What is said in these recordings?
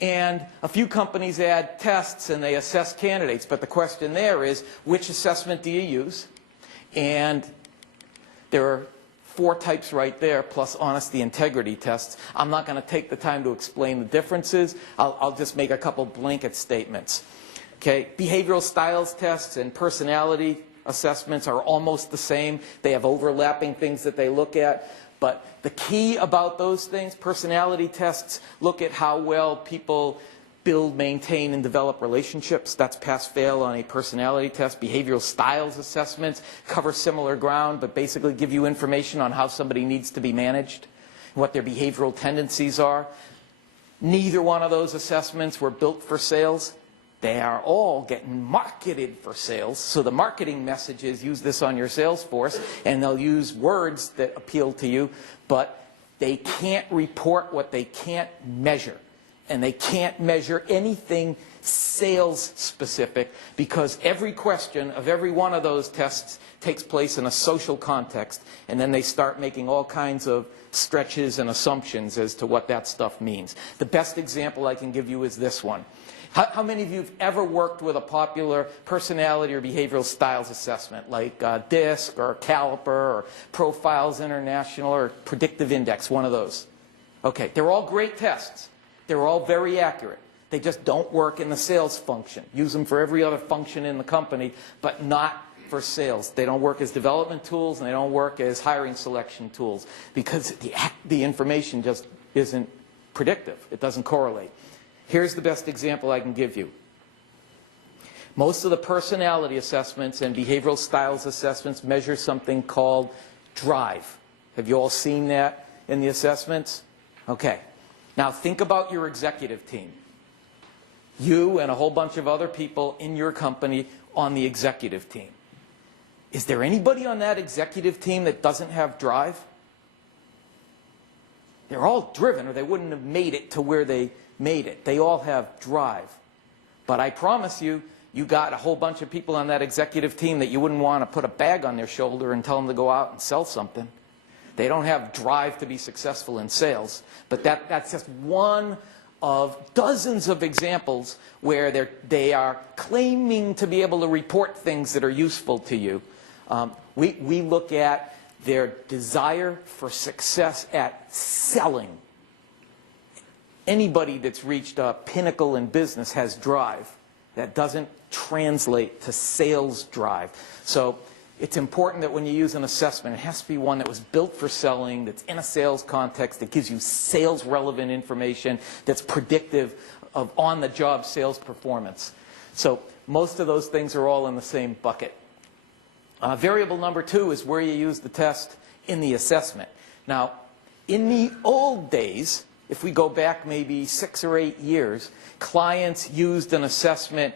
And a few companies add tests and they assess candidates. But the question there is, which assessment do you use? And there are 4 types right there, plus honesty integrity tests. I'm not going to take the time to explain the differences. I'll just make a couple blanket statements. Okay, behavioral styles tests and personality assessments are almost the same. They have overlapping things that they look at. But the key about those things, personality tests look at how well people build, maintain, and develop relationships. That's pass-fail on a personality test. Behavioral styles assessments cover similar ground, but basically give you information on how somebody needs to be managed, what their behavioral tendencies are. Neither one of those assessments were built for sales. They are all getting marketed for sales. So the marketing message is use this on your sales force, and they'll use words that appeal to you, but they can't report what they can't measure. And they can't measure anything sales specific, because every question of every one of those tests takes place in a social context, and then they start making all kinds of stretches and assumptions as to what that stuff means. The best example I can give you is this one. How many of you have ever worked with a popular personality or behavioral styles assessment, like DISC or Caliper or Profiles International or Predictive Index, one of those? Okay, they're all great tests. They're all very accurate. They just don't work in the sales function. Use them for every other function in the company, but not for sales. They don't work as development tools, and they don't work as hiring selection tools, because the information just isn't predictive. It doesn't correlate. Here's the best example I can give you. Most of the personality assessments and behavioral styles assessments measure something called drive. Have you all seen that in the assessments? Okay. Now think about your executive team. You and a whole bunch of other people in your company on the executive team. Is there anybody on that executive team that doesn't have drive? They're all driven, or they wouldn't have made it to where they made it. They all have drive. But I promise you, you got a whole bunch of people on that executive team that you wouldn't want to put a bag on their shoulder and tell them to go out and sell something. They don't have drive to be successful in sales. But that's just one of dozens of examples where they are claiming to be able to report things that are useful to you. We look at their desire for success at selling. Anybody that's reached a pinnacle in business has drive. That doesn't translate to sales drive. So it's important that when you use an assessment, it has to be one that was built for selling, that's in a sales context, that gives you sales relevant information, that's predictive of on-the-job sales performance. So most of those things are all in the same bucket. Variable number 2 is where you use the test in the assessment. Now, in the old days, if we go back maybe 6 or 8 years, clients used an assessment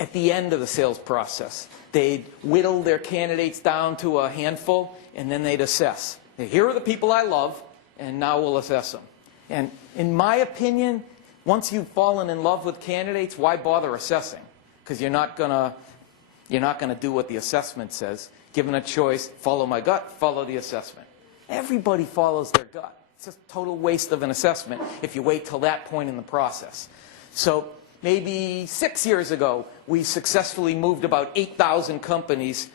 at the end of the sales process. They'd whittle their candidates down to a handful, and then they'd assess. Here are the people I love, and now we'll assess them. And in my opinion, once you've fallen in love with candidates, why bother assessing? Because you're not gonna do what the assessment says. Given a choice, follow my gut, follow the assessment. Everybody follows their gut. It's a total waste of an assessment if you wait till that point in the process. So maybe 6 years ago, we successfully moved about 8,000 companies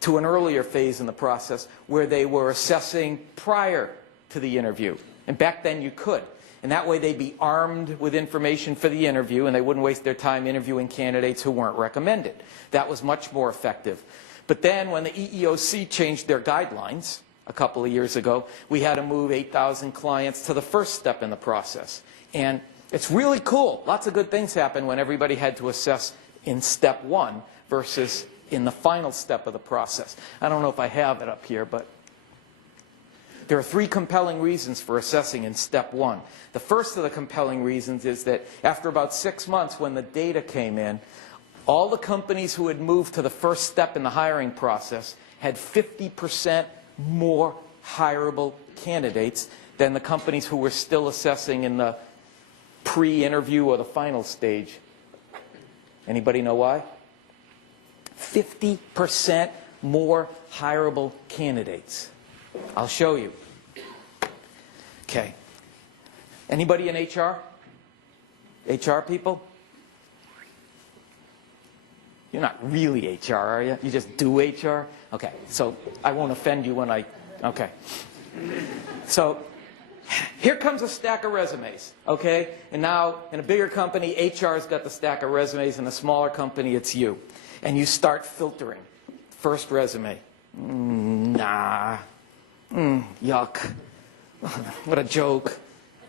to an earlier phase in the process where they were assessing prior to the interview. And back then you could. And that way they'd be armed with information for the interview, and they wouldn't waste their time interviewing candidates who weren't recommended. That was much more effective. But then when the EEOC changed their guidelines a couple of years ago, we had to move 8,000 clients to the first step in the process. And it's really cool. Lots of good things happen when everybody had to assess in step 1 versus in the final step of the process. I don't know if I have it up here, but there are 3 compelling reasons for assessing in step 1. The first of the compelling reasons is that after about 6 months, when the data came in, all the companies who had moved to the first step in the hiring process had 50% more hireable candidates than the companies who were still assessing in the pre-interview or the final stage. Anybody know why? 50% more hireable candidates. I'll show you. Okay. Anybody in HR? HR people? You're not really HR, are you? You just do HR? Okay, so I won't offend you when okay. So here comes a stack of resumes, okay? And now, in a bigger company, HR's got the stack of resumes. In a smaller company, it's you. And you start filtering. First resume. Nah. Yuck. What a joke.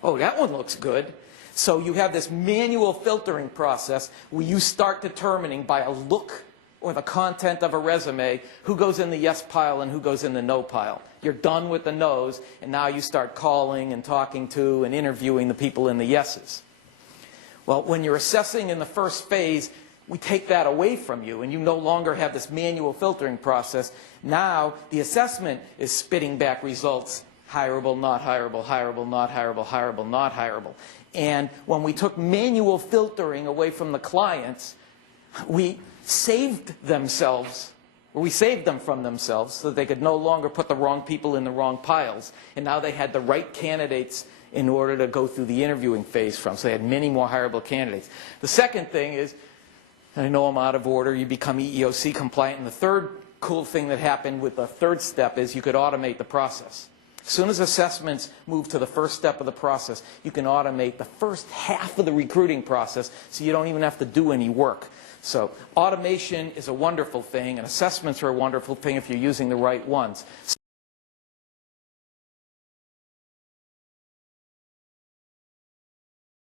Oh, that one looks good. So you have this manual filtering process where you start determining by a look or the content of a resume who goes in the yes pile and who goes in the no pile. You're done with the no's, and now you start calling and talking to and interviewing the people in the yeses. Well, when you're assessing in the first phase, we take that away from you, and you no longer have this manual filtering process. Now the assessment is spitting back results: hireable, not hireable, hireable, not hireable, hireable, not hireable. And when we took manual filtering away from the clients, we saved them from themselves so that they could no longer put the wrong people in the wrong piles. And now they had the right candidates in order to go through the interviewing phase from. So they had many more hireable candidates. The second thing is, I know I'm out of order, you become EEOC compliant. And the third cool thing that happened with the third step is you could automate the process. As soon as assessments move to the first step of the process, you can automate the first half of the recruiting process, so you don't even have to do any work. So automation is a wonderful thing, and assessments are a wonderful thing if you're using the right ones.